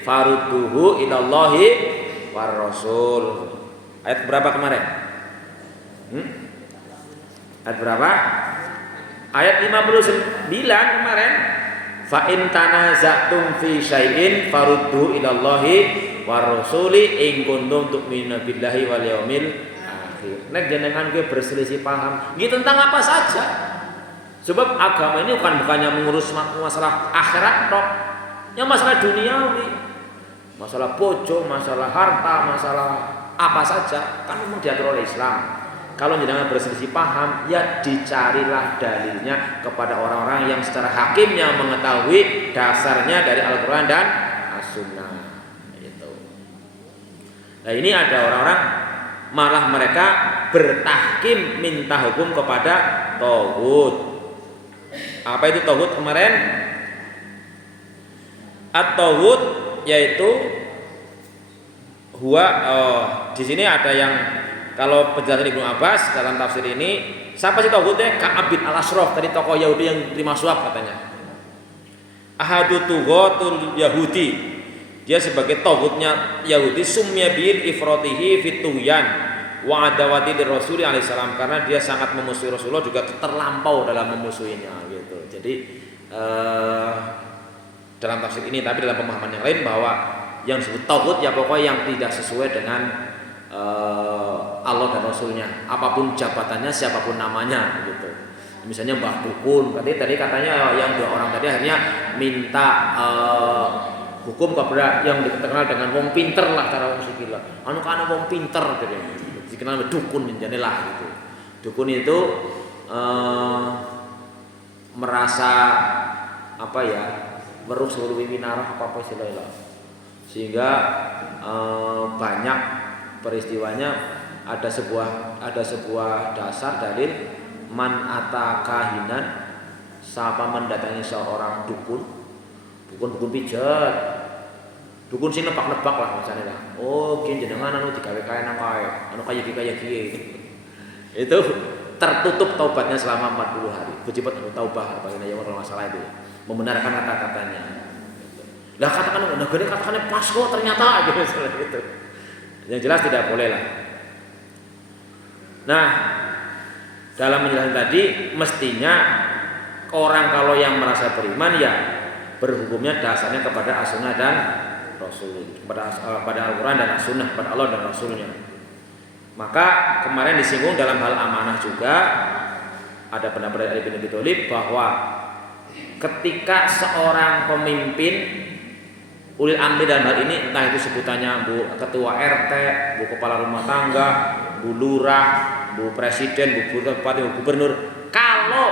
farudduhu ilallahi war rasul. Ayat berapa kemarin? Ayat berapa? Ayat 59 kemarin. Fa in tanazatum fi syai'in farudduhu ilallahi war rasuli in kuntum tu'minuna billahi wal yaumil akhir. Nek jenengan ge berselisih paham, nggih tentang apa saja. Sebab agama ini bukannya mengurus masalah akhirat tok. Yang masalah duniawi. Masalah bojo, masalah harta, masalah apa saja kan memang diatur oleh Islam. Kalau jangan berselisih paham, ya dicarilah dalilnya kepada orang-orang yang secara hakimnya mengetahui dasarnya dari Al-Quran dan As-Sunnah. Gitu. Nah ini ada orang-orang malah mereka bertahkim minta hukum kepada Tauhid. Apa itu Tauhid kemarin? At-Tauhid yaitu di sini ada yang, kalau penjelasan Ibnu Abbas dalam tafsir ini, siapa sih tauhidnya? Ka'ab bin Al-Ashraf, tadi tokoh Yahudi yang terima suap katanya. Ahadu tughatul Yahudi, dia sebagai tauhidnya Yahudi, sumya bil ifratihi fituhyan wa adawati Rasul alaihi salam, karena dia sangat memusuhi Rasulullah, juga terlampau dalam memusuhinya gitu. Jadi dalam tafsir ini, tapi dalam pemahaman yang lain bahwa yang disebut tauhid ya pokoknya yang tidak sesuai dengan Allah dan Rasulnya, apapun jabatannya, siapapun namanya gitu. Misalnya Mbah Dukun, tadi katanya yang 2 orang tadi akhirnya minta hukum kepada yang dikenal dengan wong pinter lah, cara wong sikil lah. Anu kana wong pinter gitu. Dikenal dukun jane lah gitu. Dukun itu merasa apa ya? Merusuh winarah apa istilahnya. Sehingga banyak peristiwanya ada sebuah dasar dalil man ata kahinan, siapa mendatangi seorang dukun pijat, dukun sing nebak-nebak lah misalnya lah. Oh, ki jenengan anu digawe kaya nang kaya, anu kaya kiye. Itu tertutup taubatnya selama 40 hari. Bejibat anu taubah bagaimana ya kalau masalah itu. Membenarkan kata-katanya. Lah katakannya pas kok ternyata gitu seperti itu. Yang jelas tidak boleh lah. Nah, dalam menjelaskan tadi mestinya orang kalau yang merasa beriman ya berhukumnya dasarnya kepada as-sunnah dan rasul, kepada Al-Quran dan as-sunnah, kepada Allah dan Rasulnya. Maka kemarin disinggung dalam hal amanah juga ada pendapat dari Ibnu Abi Thalib bahwa ketika seorang pemimpin ulil amri dalam hal ini, entah itu sebutannya Bu Ketua RT, Bu Kepala Rumah Tangga, Bu Lurah, Bu Presiden, Bu Bupati, Bu Gubernur, kalau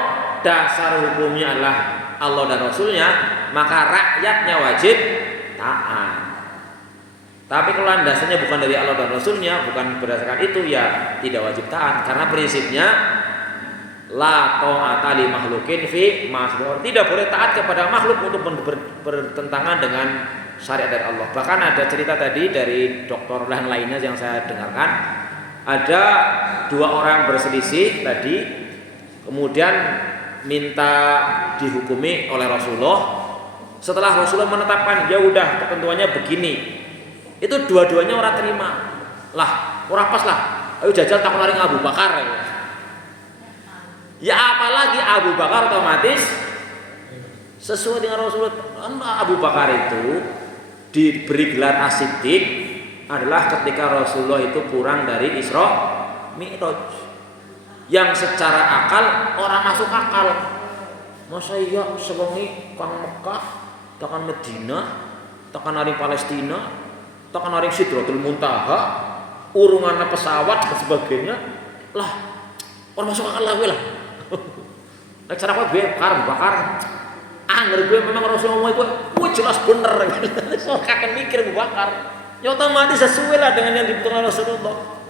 dasar hukumnya adalah Allah dan Rasulnya, maka rakyatnya wajib taat. Tapi kalau dasarnya bukan dari Allah dan Rasulnya, bukan berdasarkan itu, ya tidak wajib taat. Karena prinsipnya la ta'ata li makhlukin fi ma'siyah. Tidak boleh taat kepada makhluk untuk bertentangan dengan syariat dari Allah. Bahkan ada cerita tadi dari dokter dan lainnya yang saya dengarkan, ada 2 orang berselisih tadi, kemudian minta dihukumi oleh Rasulullah. Setelah Rasulullah menetapkan ya udah ketentuannya begini, itu dua-duanya orang terima. Lah, orang pas lah. Ayo jajal takon laring Abu Bakar. Ya apalagi Abu Bakar otomatis sesuai dengan Rasulullah. Abu Bakar itu diberi gelar As-Siddiq adalah ketika Rasulullah itu pulang dari Isra Mi'raj. Yang secara akal orang masuk akal. Masa iya sewengi kang Mekah, tekan Medina, tekan hari Palestina, tekan hari Sidratul Muntaha, urungan pesawat dan sebagainya. Lah, orang masuk akal lah gue lah. Nek cara gue bakar. Angger gue memang Rasulullah gue jelas bener. So kakek mikir gue bakar. Ya otomatis sesuai lah dengan yang dibutuhkan Rasulullah.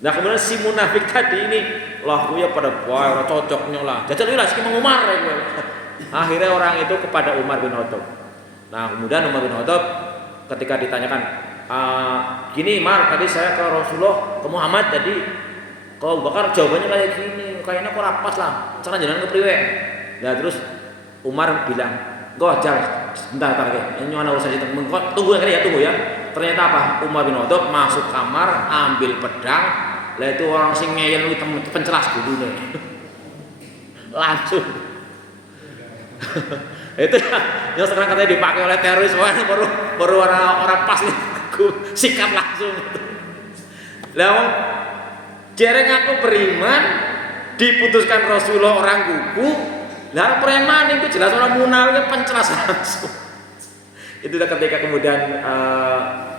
Nah kemudian si munafik tadi ini, lah gue ya pada orang cocoknya lah. Jajal lah sih mau Umar ya gue. Akhirnya orang itu kepada Umar bin Khattab. Nah kemudian Umar bin Khattab ketika ditanyakan, gini Umar, tadi saya ke Rasulullah, ke Muhammad tadi, kau bakar jawabannya kayak gini, kayaknya kok rapas lah. Sekarang jangan kepriwe. Nah terus Umar bilang, gue jalan, bentar ya, ini mana urusan itu, tunggu ya. Ternyata apa? Umar bin Khattab masuk kamar, ambil pedang. Lah itu orang sing ngeyel itu pencelas dulu nih. Langsung. Itu yang sekarang katanya dipakai oleh teroris, baru orang pas nih sikap langsung. Lah jereng aku beriman diputuskan Rasulullah orang kuku. Lah preman itu jelas orang munafik pencelas langsung. Itu ketika kemudian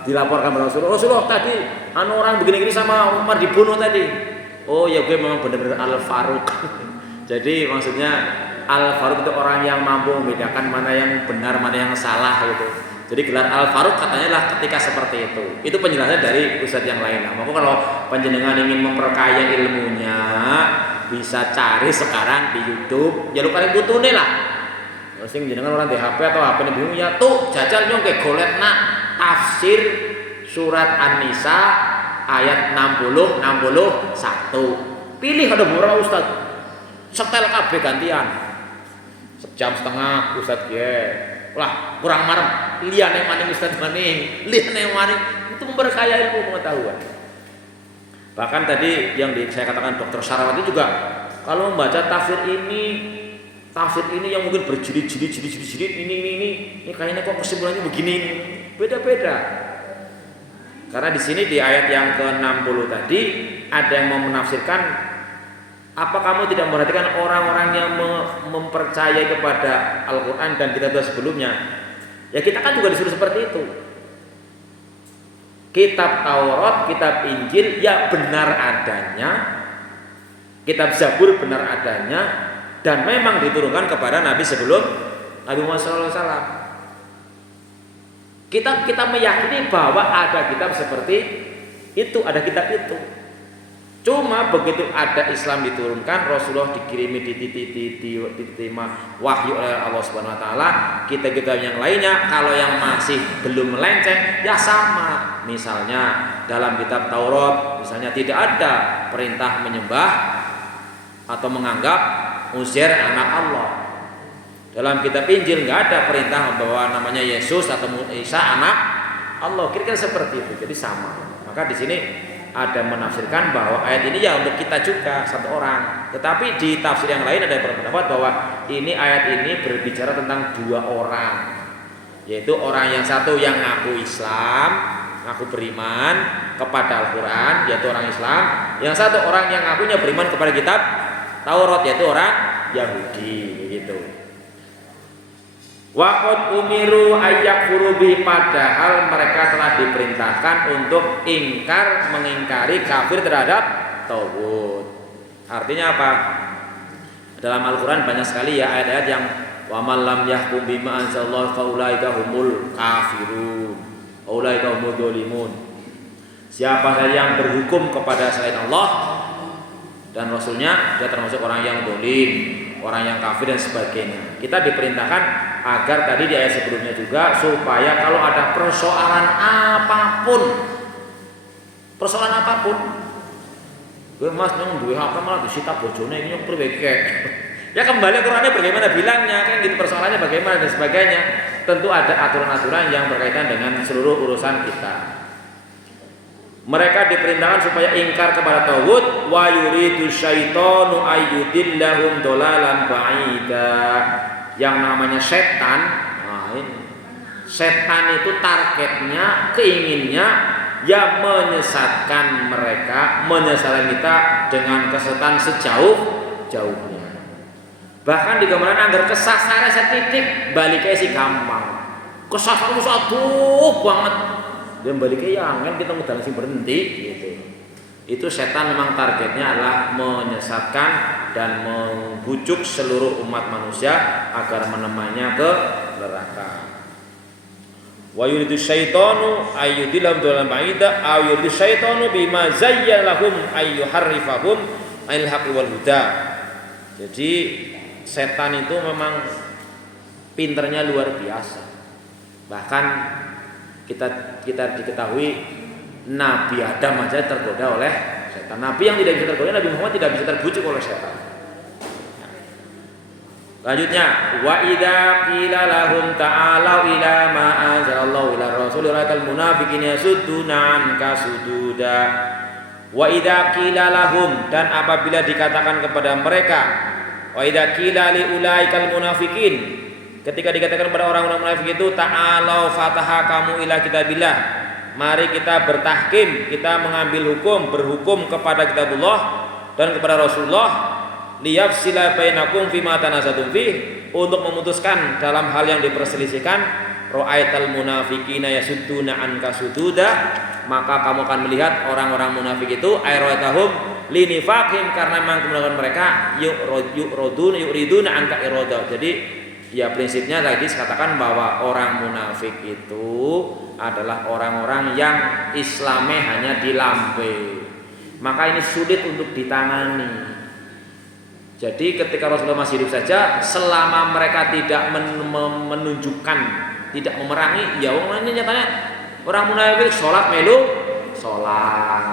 dilaporkan kepada Rasulullah tadi orang begini-gini sama Umar dibunuh tadi. Oh ya gue memang benar-benar Al-Faruq. Jadi maksudnya Al-Faruq itu orang yang mampu membedakan mana yang benar mana yang salah gitu. Jadi gelar Al-Faruq katanya lah ketika seperti itu. Itu penjelasan dari ustadz yang lain. Maka kalau panjenengan ingin memperkaya ilmunya bisa cari sekarang di YouTube. Ya lu paling butuh nih lah. Sing jenengan orang di HP atau HP ini bingung ya tuh jajal nyong ke goletna tafsir surat An-Nisa ayat 60 61. Pilih ada beberapa ustaz. Setel kabeh gantian. Sejam setengah ustaz ye. Lah kurang marem. Liyane maning ustaz maning. Liyane maning itu memperkaya ilmu pengetahuan. Bahkan tadi yang saya katakan Dr. Sarawati juga kalau membaca tafsir ini yang mungkin berjilid-jilid ini kayaknya kok kesimpulannya begini, beda-beda. Karena di sini di ayat yang ke-60 tadi ada yang mau menafsirkan Apa kamu tidak memperhatikan orang-orang yang mempercayai kepada Al-Quran dan kitab sebelumnya? Ya kita kan juga disuruh seperti itu. Kitab Taurat, kitab Injil ya benar adanya, kitab Zabur benar adanya, dan memang diturunkan kepada Nabi sebelum Nabi Muhammad SAW. Kita meyakini bahwa ada kitab seperti itu, ada kitab itu. Cuma begitu ada Islam diturunkan, Rasulullah dikirimi diterima wahyu oleh Allah Subhanahu Wa Taala. Kita yang lainnya, kalau yang masih belum melenceng, ya sama. Misalnya dalam kitab Taurat, misalnya tidak ada perintah menyembah atau menganggap Uzair anak Allah. Dalam kitab Injil nggak ada perintah bahwa namanya Yesus atau Isa anak Allah. Kira-kira seperti itu. Jadi sama. Maka di sini ada menafsirkan bahwa ayat ini ya untuk kita juga satu orang. Tetapi di tafsir yang lain ada berpendapat bahwa ini ayat ini berbicara tentang dua orang, yaitu orang yang satu yang ngaku Islam, ngaku beriman kepada Al-Quran, yaitu orang Islam. Yang satu orang yang ngakunya beriman kepada kitab Taurat, yaitu orang Yahudi, begitu. Waqad umiru ayyakfuru bi, padahal mereka telah diperintahkan untuk mengingkari kafir terhadap tauhid. Artinya apa? Dalam Al-Qur'an banyak sekali ya ayat-ayat yang wa man lam yahkum bima anzalallahu faulaika humul kafirun, ulaika humul dzalimun. Siapa saja yang berhukum kepada selain Allah dan Rasulnya, dia termasuk orang yang dolim, orang yang kafir dan sebagainya. Kita diperintahkan agar tadi di ayat sebelumnya juga supaya kalau ada persoalan apapun, gue mas nyong duwe HP malah disita bojone ini nyong berbeke. Ya kembali Qurannya bagaimana bilangnya kan gitu, persoalannya bagaimana dan sebagainya. Tentu ada aturan-aturan yang berkaitan dengan seluruh urusan kita. Mereka diperintahkan supaya ingkar kepada tauhid, wa yuridu syaitanu ayyudillahum dolalan ba'ida. Yang namanya setan, setan itu targetnya, keinginnya ya menyesatkan mereka, menyesatkan kita dengan kesesatan sejauh-jauhnya. Bahkan digambarkan agar kesasaran setitik baliknya si gampang. Kesasaran satu banget. Dan baliknya ya kan kita udah langsung berhenti gitu. Itu setan memang targetnya adalah menyesatkan dan membujuk seluruh umat manusia agar menemannya ke neraka. Wa yuridu syaitanu ayyudillahum dhalalan ba'ida aw yuridu syaitanu bima zayyana lahum ayyuharrifahum anil haqqi wal huda. Jadi setan itu memang pinternya luar biasa. Bahkan kita diketahui Nabi Adam aja tergoda oleh setan. Nabi yang tidak bisa tergoda, Nabi Muhammad tidak bisa terbujuk oleh setan. Lanjutnya, wa idza qila lahum ta'alu ila ma anzalallahu ila rasul ra'al munafiqina yasudduna anka sududa. Wa idza qila lahum, dan apabila dikatakan kepada mereka, wa idza qila li ulaikal munafiqin, ketika dikatakan kepada orang-orang munafik itu, ta'alu fataha kamu ila kitabillah, mari kita bertahkim, kita mengambil hukum, berhukum kepada kitabullah dan kepada Rasulullah, liyafsila bainakum fima tanazatum fi, untuk memutuskan dalam hal yang diperselisihkan. Ra'aital munafiqina yasudduna anka sududa, maka kamu akan melihat orang-orang munafik itu ayra'atahum linifaqim, karena memang kemudian mereka yuriduna anka irada. Jadi ya prinsipnya tadi dikatakan bahwa orang munafik itu adalah orang-orang yang Islamnya hanya di lambe. Maka ini sulit untuk ditangani. Jadi ketika Rasulullah masih hidup saja, selama mereka tidak menunjukkan, tidak memerangi, ya orang lainnya nyatanya orang munafik sholat melu sholat,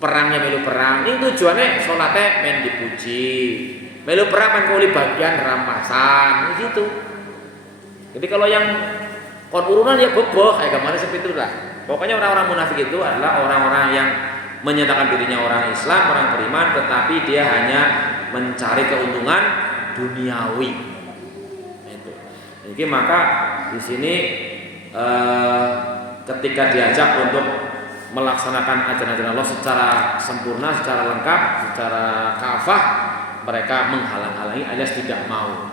perangnya melu perang. Ini tujuannya sholatnya main dipuji, melu perang main kuli bagian rampasan, gitu. Jadi kalau yang kon urunan ya boboh kayak kemarin seperti itulah. Pokoknya orang-orang munafik itu adalah orang-orang yang menyatakan dirinya orang Islam, orang beriman, tetapi dia hanya mencari keuntungan duniawi. Itu. Jadi maka di sini ketika diajak untuk melaksanakan ajaran-ajaran Allah secara sempurna, secara lengkap, secara kafah, mereka menghalang-halangi alias tidak mau.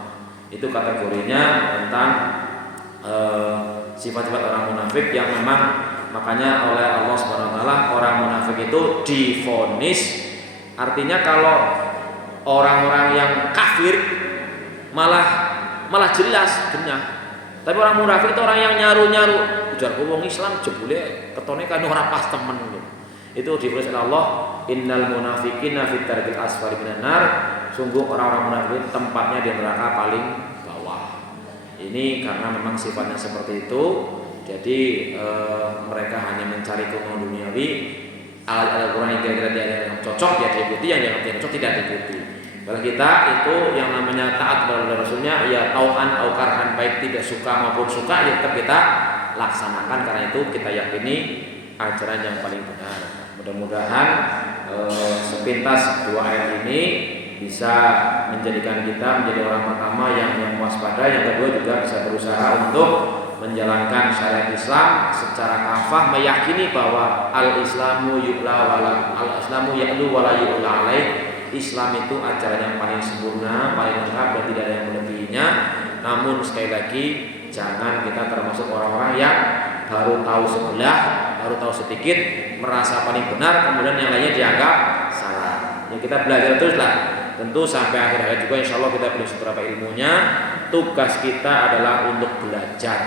Itu kategorinya tentang sifat-sifat orang munafik yang memang makanya oleh Allah Subhanahu wa taala orang munafik itu divonis. Artinya kalau orang-orang yang kafir malah jelas benar. Tapi orang munafik itu orang yang nyaru-nyaru. Ujar wong Islam jebule ketone kan ora pas temen gitu. Itu ditulis oleh Allah, innal munafiqina fit darkil asfali minan nar. Sungguh orang-orang munafik itu tempatnya di neraka paling bawah. Ini karena memang sifatnya seperti itu. Jadi mereka hanya mencari keuntungan duniawi. Alat-alat Quran yang kira-kira dia yang cocok ya diikuti, yang tidak cocok tidak diikuti. Kalau kita itu yang namanya taat kepada Rasulnya, ya tauan au karhan, baik tidak suka maupun suka, ya tetap kita laksanakan karena itu kita yakini ajaran yang paling benar. Mudah-mudahan sepintas dua ayat ini bisa menjadikan kita menjadi orang pertama yang waspada, yang kedua juga bisa berusaha untuk menjalankan syariat Islam secara kafah, meyakini bahwa al-Islamu ya'lu wa la yu'la alaih. Islam itu ajaran yang paling sempurna, paling lengkap dan tidak ada yang melebihinya. Namun sekali lagi jangan kita termasuk orang-orang yang baru tahu sebelah, baru tahu sedikit, merasa paling benar, kemudian yang lainnya dianggap salah. Ya kita belajar teruslah. Tentu sampai akhir hayat juga insya Allah kita belum seberapa ilmunya. Tugas kita adalah untuk belajar.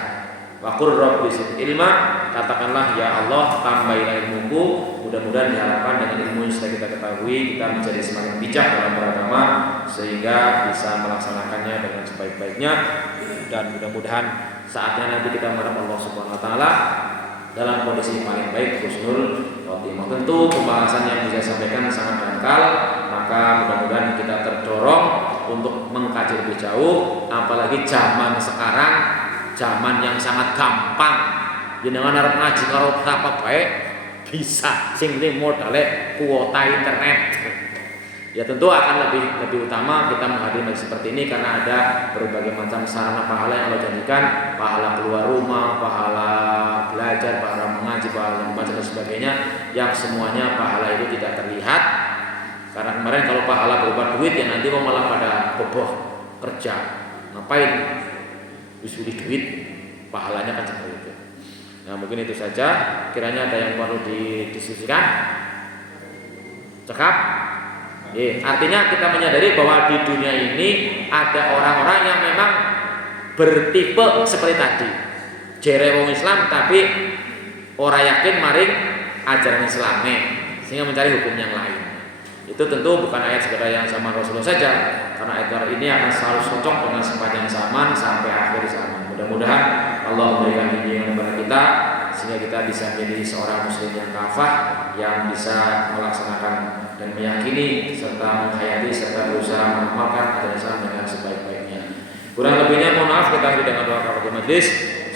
Wa qur rabbi zid ilma, katakanlah ya Allah tambahilah ilmuku. Mudah-mudahan diharapkan dengan ilmu yang sudah kita ketahui kita menjadi semakin bijak dalam beragama sehingga bisa melaksanakannya dengan sebaik-baiknya, dan mudah-mudahan saatnya nanti kita menghadap Allah Subhanahu wa taala dalam kondisi paling baik, husnul khotimah. Tentu pembahasan yang bisa sampaikan sangat dangkal, maka mudah-mudahan kita terdorong untuk mengkaji lebih jauh, apalagi zaman sekarang, zaman yang sangat gampang. Jenengan arep ngaji karo apa baik bisa, sing penting modalnya kuota internet. Ya tentu akan lebih utama kita menghadiri seperti ini karena ada berbagai macam sarana pahala yang Allah jadikan, pahala keluar rumah, pahala belajar, pahala mengaji, pahala membaca dan sebagainya, yang semuanya pahala itu tidak terlihat. Karena kemarin kalau pahala berupa duit ya nanti mau malah pada boboh kerja, ngapain wisuli duit, pahalanya kan seperti itu. Nah mungkin itu saja, kiranya ada yang perlu didiskusikan. Cekap. Artinya kita menyadari bahwa di dunia ini ada orang-orang yang memang bertipe seperti tadi, jere wong Islam tapi ora yakin maring ajaran Islamnya, sehingga mencari hukum yang lain. Itu tentu bukan ayat sekedar yang zaman Rasulullah saja, karena ayat ini akan selalu cocok dengan sepanjang zaman sampai akhir zaman. Mudah-mudahan Allah memberikan bimbingan kepada kita sehingga kita bisa menjadi seorang muslim yang kafah, yang bisa melaksanakan dan meyakini serta menghayati serta berusaha mengamalkan ajaran Islam dengan sebaik-baiknya. Kurang lebihnya mohon maaf, kita akhiri dengan doa kafaratul majlis.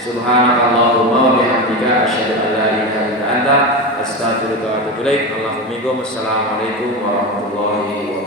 Subhanakallahumma wa bihamdika asyhadu an la ilaha illa anta astaghfiruka wa atubu ilaik. Assalamualaikum warahmatullahi wabarakatuh.